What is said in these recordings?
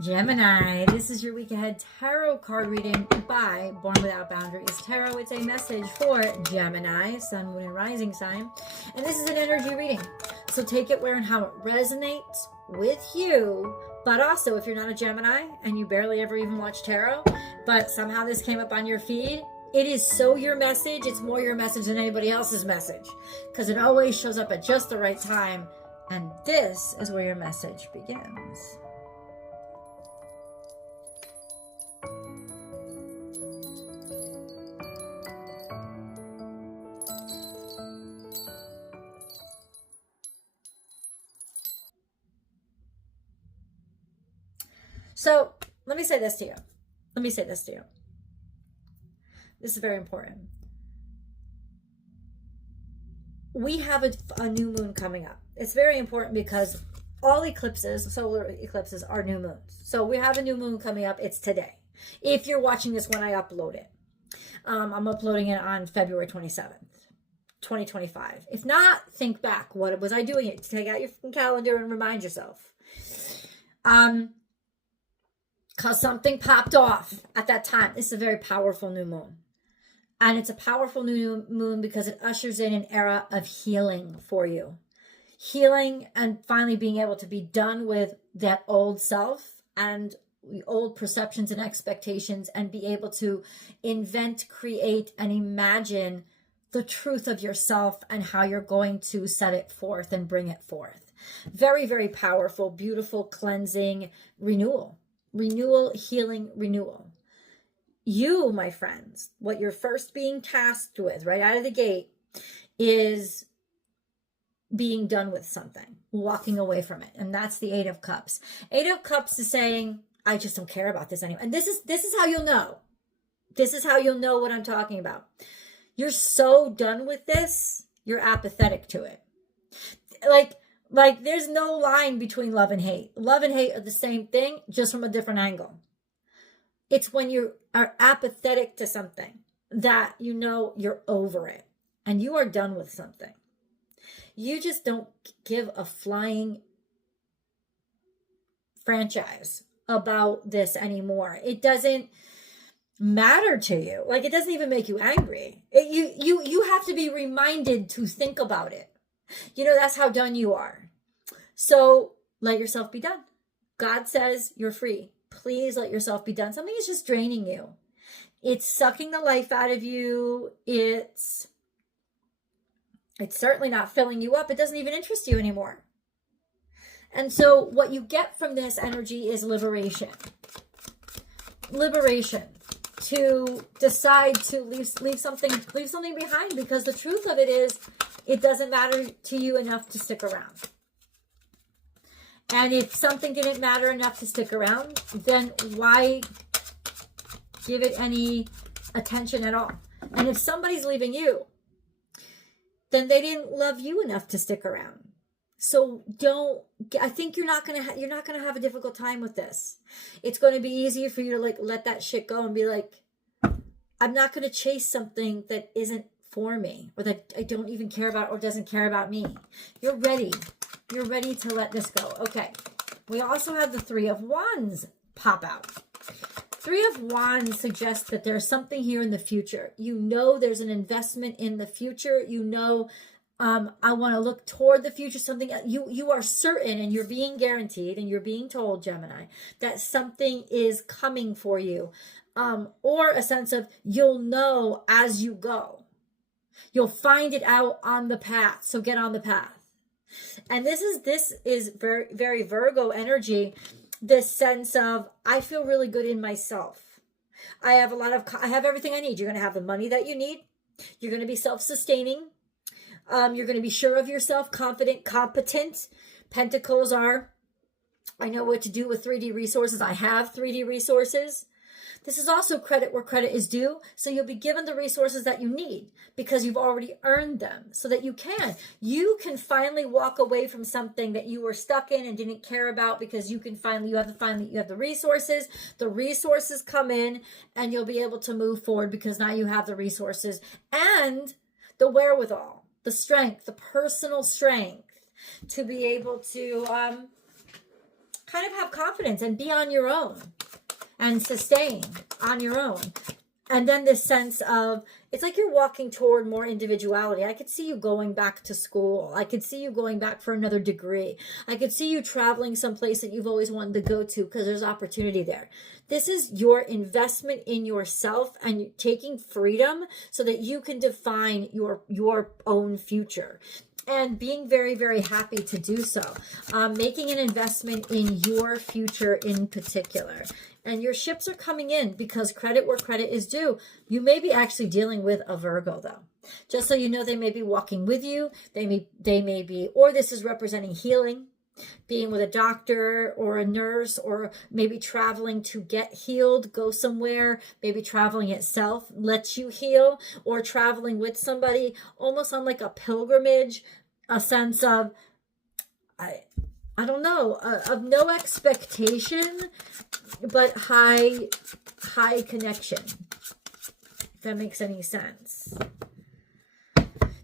Gemini, this is your week ahead tarot card reading by Born Without Boundaries Tarot. It's a message for Gemini, sun, moon, and rising sign. And this is an energy reading. So take it where and how it resonates with you. But also, if you're not a Gemini and you barely ever even watch tarot, but somehow this came up on your feed, it is so your message. It's more your message than anybody else's message, because it always shows up at just the right time. And this is where your message begins. So let me say this to you. This is very important. We have a new moon coming up. It's very important because all eclipses, solar eclipses, are new moons. So we have a new moon coming up. It's today. If you're watching this when I upload it, I'm uploading it on February 27th. 2025. If not, think back. What was I doing? Take out your calendar and remind yourself. Because something popped off at that time. This is a very powerful new moon. And it's a powerful new moon because it ushers in an era of healing for you. Healing and finally being able to be done with that old self and old perceptions and expectations, and be able to invent, create, and imagine the truth of yourself and how you're going to set it forth and bring it forth. Very, very powerful, beautiful, cleansing renewal. Renewal, healing, renewal. You, my friends, what you're first being tasked with right out of the gate is being done with something, walking away from it. And that's the Eight of Cups. Eight of Cups is saying, I just don't care about this anymore. And this is how you'll know. This is how you'll know what I'm talking about. You're so done with this, you're apathetic to it. Like there's no line between love and hate. Love and hate are the same thing, just from a different angle. It's when you are apathetic to something that you know you're over it and you are done with something. You just don't give a flying franchise about this anymore. It doesn't matter to you. Like, it doesn't even make you angry. You have to be reminded to think about it. You know, that's how done you are. So let yourself be done. God says you're free. Please let yourself be done. Something is just draining you. It's sucking the life out of you. It's certainly not filling you up. It doesn't even interest you anymore. And so what you get from this energy is liberation. Liberation. To decide to leave something behind, because the truth of it is, it doesn't matter to you enough to stick around. And if something didn't matter enough to stick around, then why give it any attention at all? And if somebody's leaving you, then they didn't love you enough to stick around. So I think you're not gonna have a difficult time with this. It's going to be easier for you to let that shit go and be like, I'm not going to chase something that isn't for me, or that I don't even care about, or doesn't care about me. You're ready. You're ready to let this go. Okay. We also have the Three of Wands pop out. Three of Wands suggests that there's something here in the future. You know there's an investment in the future. You know, I want to look toward the future. Something you are certain, and you're being guaranteed, and you're being told, Gemini, that something is coming for you. Or a sense of you'll know as you go. You'll find it out on the path. So get on the path. And this is very, very Virgo energy. This sense of, I feel really good in myself. I have everything I need. You're going to have the money that you need. You're going to be self-sustaining. You're going to be sure of yourself, confident, competent. Pentacles are, I know what to do with 3D resources. I have 3D resources. This is also credit where credit is due. So you'll be given the resources that you need because you've already earned them, so that you can finally walk away from something that you were stuck in and didn't care about, because you have the resources. The resources come in and you'll be able to move forward because now you have the resources and the wherewithal, the strength, the personal strength to be able to kind of have confidence and be on your own and sustain on your own. And then this sense of, it's like you're walking toward more individuality. I could see you going back to school. I could see you going back for another degree. I could see you traveling someplace that you've always wanted to go to because there's opportunity there. This is your investment in yourself and taking freedom so that you can define your own future. And being very, very happy to do so. Making an investment in your future in particular. And your ships are coming in because credit where credit is due. You may be actually dealing with a Virgo though. Just so you know, they may be walking with you. They may be, or this is representing healing. Being with a doctor or a nurse, or maybe traveling to get healed, go somewhere, maybe traveling itself lets you heal, or traveling with somebody almost on like a pilgrimage, a sense of, I don't know, of no expectation, but high connection, if that makes any sense.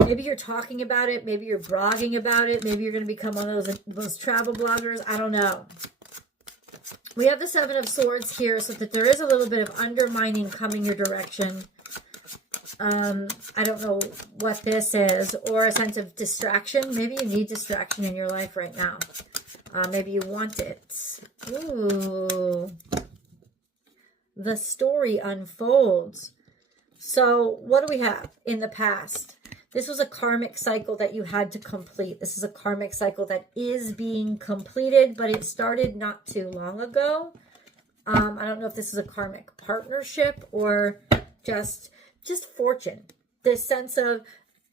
Maybe you're talking about it. Maybe you're blogging about it. Maybe you're going to become one of those travel bloggers. I don't know. We have the Seven of Swords here, so that there is a little bit of undermining coming your direction. I don't know what this is, or a sense of distraction. Maybe you need distraction in your life right now. Maybe you want it. Ooh. The story unfolds. So what do we have in the past? This was a karmic cycle that you had to complete. This is a karmic cycle that is being completed, but it started not too long ago. I don't know if this is a karmic partnership or just fortune. This sense of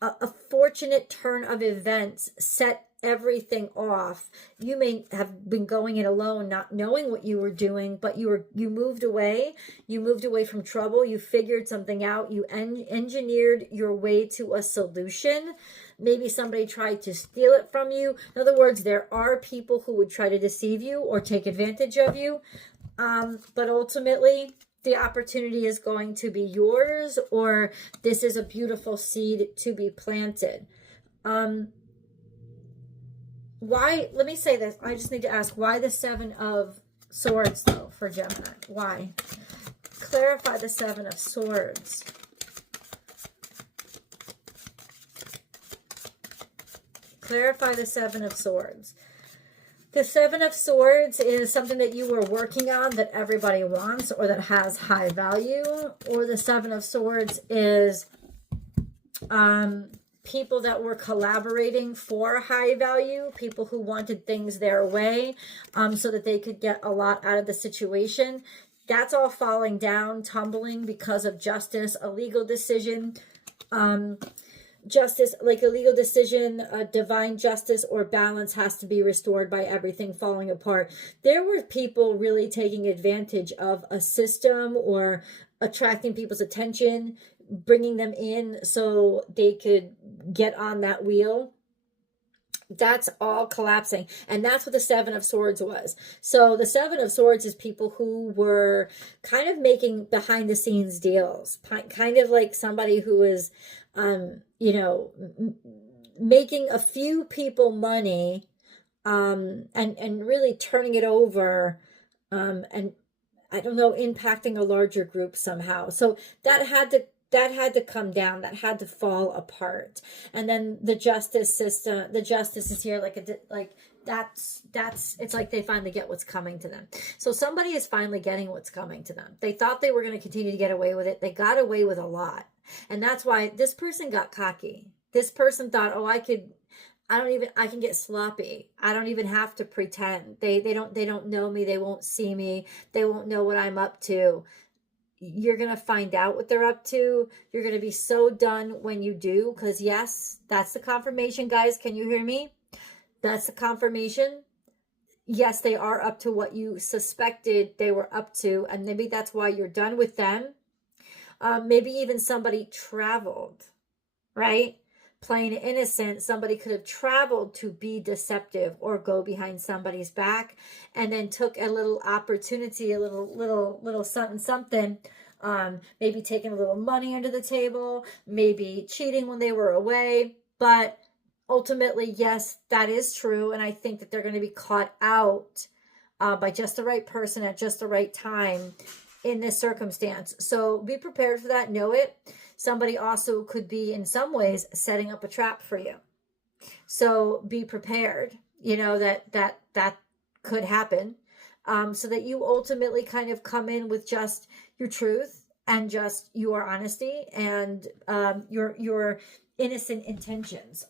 a fortunate turn of events set everything off. You may have been going it alone, not knowing what you were doing, but you moved away. You moved away from trouble. You figured something out. You engineered your way to a solution. Maybe somebody tried to steal it from you. In other words, there are people who would try to deceive you or take advantage of you. But ultimately, the opportunity is going to be yours, or this is a beautiful seed to be planted. Why, let me say this, I just need to ask, why the Seven of Swords, though, for Gemini? Why? Clarify the Seven of Swords. Clarify the Seven of Swords. The Seven of Swords is something that you were working on that everybody wants or that has high value. Or the Seven of Swords is people that were collaborating for high value, people who wanted things their way so that they could get a lot out of the situation. That's all falling down, tumbling because of justice, a legal decision, justice, like a legal decision, divine justice or balance has to be restored by everything falling apart. There were people really taking advantage of a system or attracting people's attention, bringing them in so they could get on that wheel. That's all collapsing. And that's what the Seven of Swords was. So the Seven of Swords is people who were kind of making behind the scenes deals, kind of like somebody who is, you know, making a few people money, and really turning it over, and I don't know, impacting a larger group somehow. So that had to come down, that had to fall apart. And then the justice system, the justice is here that's it's like they finally get what's coming to them. So somebody is finally getting what's coming to them. They thought they were going to continue to get away with it. They got away with a lot. And that's why this person got cocky. This person thought, oh, I can get sloppy. I don't even have to pretend. They don't know me. They won't see me. They won't know what I'm up to. You're going to find out what they're up to. You're going to be so done when you do, because yes, that's the confirmation, guys. Can you hear me? That's the confirmation. Yes, they are up to what you suspected they were up to, and maybe that's why you're done with them. Maybe even somebody traveled, right? Plain innocent, somebody could have traveled to be deceptive or go behind somebody's back, and then took a little opportunity, a little something, maybe taking a little money under the table, maybe cheating when they were away. But ultimately, yes, that is true, and I think that they're going to be caught out by just the right person at just the right time in this circumstance. So be prepared for that. Know it. Somebody also could be in some ways setting up a trap for you. So be prepared, you know, that could happen, so that you ultimately kind of come in with just your truth and just your honesty and your innocent intentions.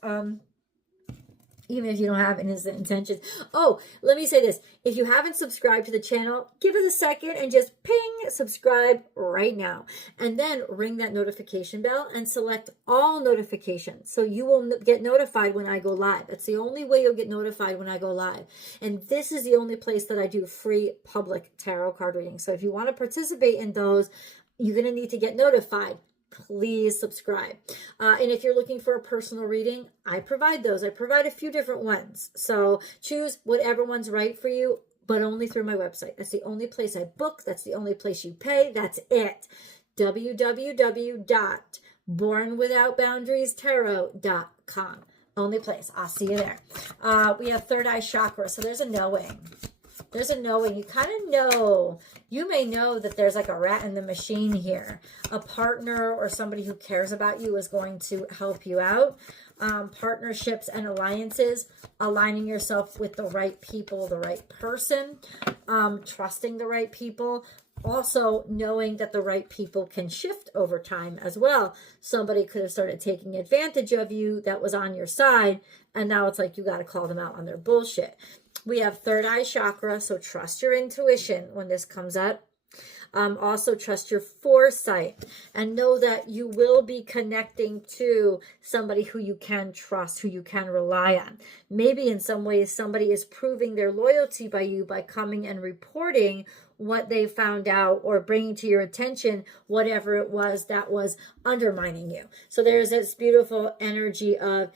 Even if you don't have innocent intentions. Oh, let me say this. If you haven't subscribed to the channel, give it a second and just ping subscribe right now. And then ring that notification bell and select all notifications. So you will get notified when I go live. That's the only way you'll get notified when I go live. And this is the only place that I do free public tarot card readings. So if you want to participate in those, you're going to need to get notified. Please subscribe. And if you're looking for a personal reading, I provide those. I provide a few different ones. So choose whatever one's right for you, but only through my website. That's the only place I book. That's the only place you pay. That's it. www.bornwithoutboundariestarot.com. Only place. I'll see you there. We have third eye chakra. So there's a knowing. There's a knowing. You kind of know. You may know that there's like a rat in the machine here. A partner or somebody who cares about you is going to help you out. Partnerships and alliances. Aligning yourself with the right people, the right person. Trusting the right people. Also knowing that the right people can shift over time as well. Somebody could have started taking advantage of you that was on your side. And now it's like you got to call them out on their bullshit. We have third eye chakra, so trust your intuition when this comes up. Also trust your foresight and know that you will be connecting to somebody who you can trust, who you can rely on. Maybe in some ways somebody is proving their loyalty by you by coming and reporting what they found out or bringing to your attention whatever it was that was undermining you. So there's this beautiful energy of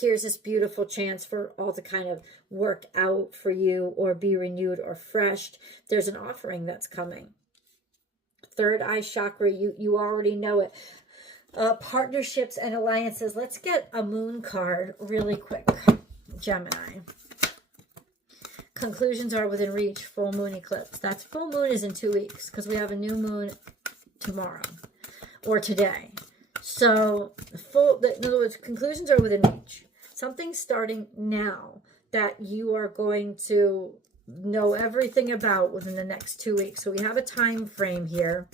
here's this beautiful chance for all to kind of work out for you or be renewed or freshed. There's an offering that's coming. Third eye chakra, you already know it. Partnerships and alliances. Let's get a moon card really quick. Gemini. Conclusions are within reach. Full moon eclipse. That's full moon is in 2 weeks because we have a new moon tomorrow or today. So, in other words, conclusions are within reach. Something's starting now that you are going to know everything about within the next 2 weeks. So we have a time frame here.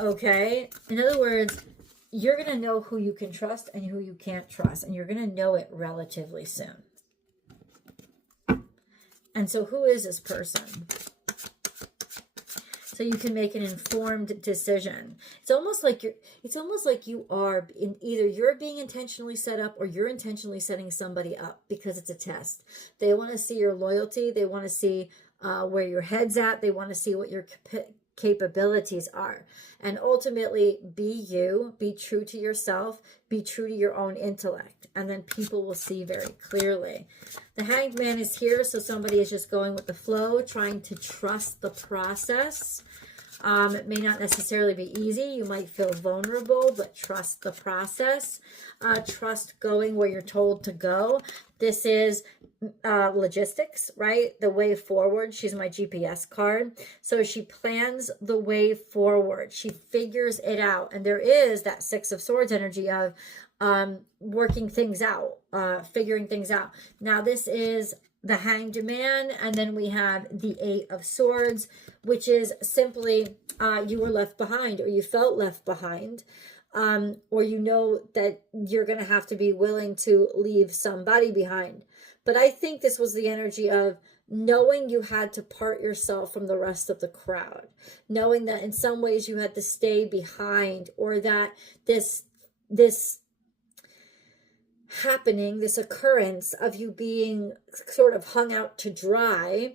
Okay. In other words, you're going to know who you can trust and who you can't trust. And you're going to know it relatively soon. And so who is this person? So you can make an informed decision. It's almost like you are in either you're being intentionally set up or you're intentionally setting somebody up because it's a test. They want to see your loyalty. They want to see where your head's at. They want to see what your capabilities are. And ultimately, be you, be true to yourself, be true to your own intellect. And then people will see very clearly. The Hanged Man is here, so somebody is just going with the flow, trying to trust the process. It may not necessarily be easy. You might feel vulnerable, but trust the process. Trust going where you're told to go. This is logistics, right? The way forward. She's my GPS card. So she plans the way forward. She figures it out. And there is that Six of Swords energy of working things out, figuring things out. Now this is the Hanged Man, and then we have the Eight of Swords, which is simply you were left behind, or you felt left behind, or you know that you're going to have to be willing to leave somebody behind. But I think this was the energy of knowing you had to part yourself from the rest of the crowd, knowing that in some ways you had to stay behind, or that this happening, this occurrence of you being sort of hung out to dry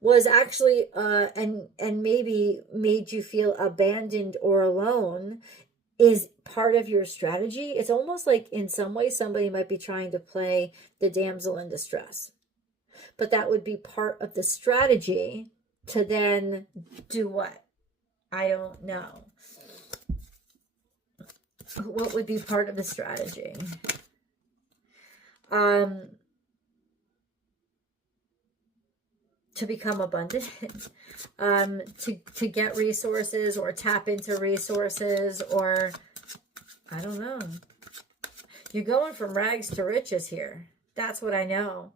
was actually and maybe made you feel abandoned or alone is part of your strategy. It's almost like in some way somebody might be trying to play the damsel in distress, but that would be part of the strategy to then do what? I don't know. What would be part of the strategy? to become abundant, to get resources or tap into resources, or I don't know. You're going from rags to riches here. That's what I know.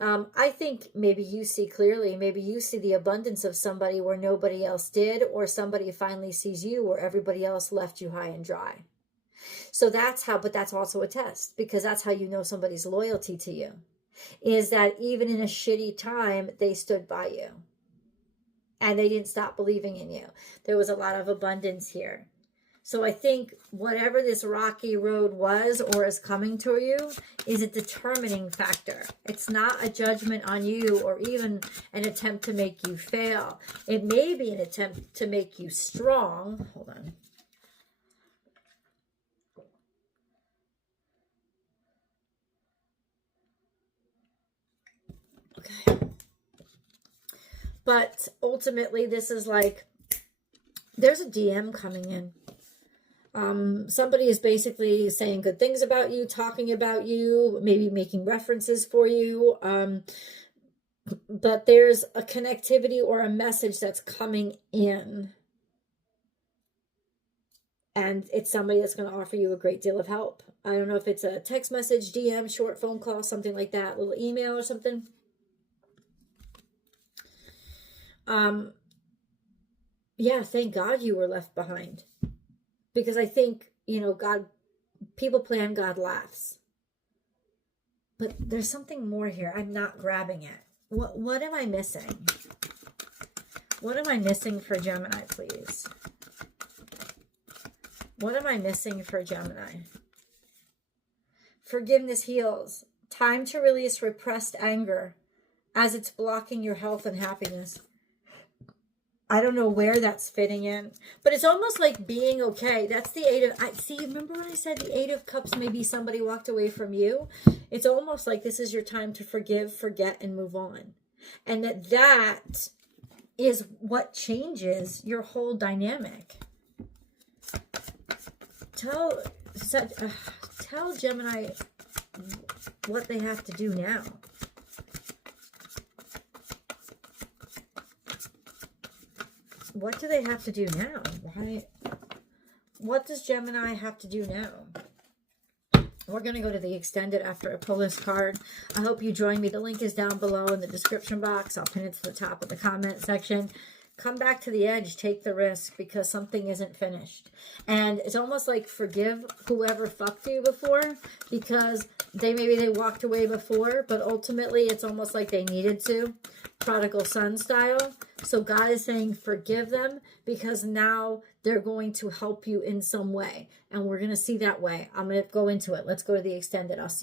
I think maybe you see clearly, maybe you see the abundance of somebody where nobody else did, or somebody finally sees you where everybody else left you high and dry. So that's how, but that's also a test, because that's how you know somebody's loyalty to you, is that even in a shitty time, they stood by you and they didn't stop believing in you. There was a lot of abundance here. So I think whatever this rocky road was or is coming to you is a determining factor. It's not a judgment on you or even an attempt to make you fail. It may be an attempt to make you strong. Hold on. Okay. But ultimately, this is like, there's a DM coming in. Somebody is basically saying good things about you, talking about you, maybe making references for you. But there's a connectivity or a message that's coming in. And it's somebody that's going to offer you a great deal of help. I don't know if it's a text message, DM, short phone call, something like that, little email or something. Yeah, thank God you were left behind. Because I think, God, people plan, God laughs. But there's something more here. I'm not grabbing it. What am I missing? What am I missing for Gemini, please? What am I missing for Gemini? Forgiveness heals. Time to release repressed anger as it's blocking your health and happiness. I don't know where that's fitting in, but it's almost like being okay. That's the Eight of, see, remember when I said the Eight of Cups, maybe somebody walked away from you? It's almost like this is your time to forgive, forget, and move on. And that is what changes your whole dynamic. Tell Gemini what they have to do now. What do they have to do now? Why? What does Gemini have to do now? We're going to go to the extended after I pull this card. I hope you join me. The link is down below in the description box. I'll pin it to the top of the comment section. Come back to the edge. Take the risk, because something isn't finished. And it's almost like forgive whoever fucked you before, because maybe they walked away before, but ultimately it's almost like they needed to. Prodigal son style. So God is saying forgive them, because now they're going to help you in some way. And we're going to see that way. I'm going to go into it. Let's go to the extended. I'll see you.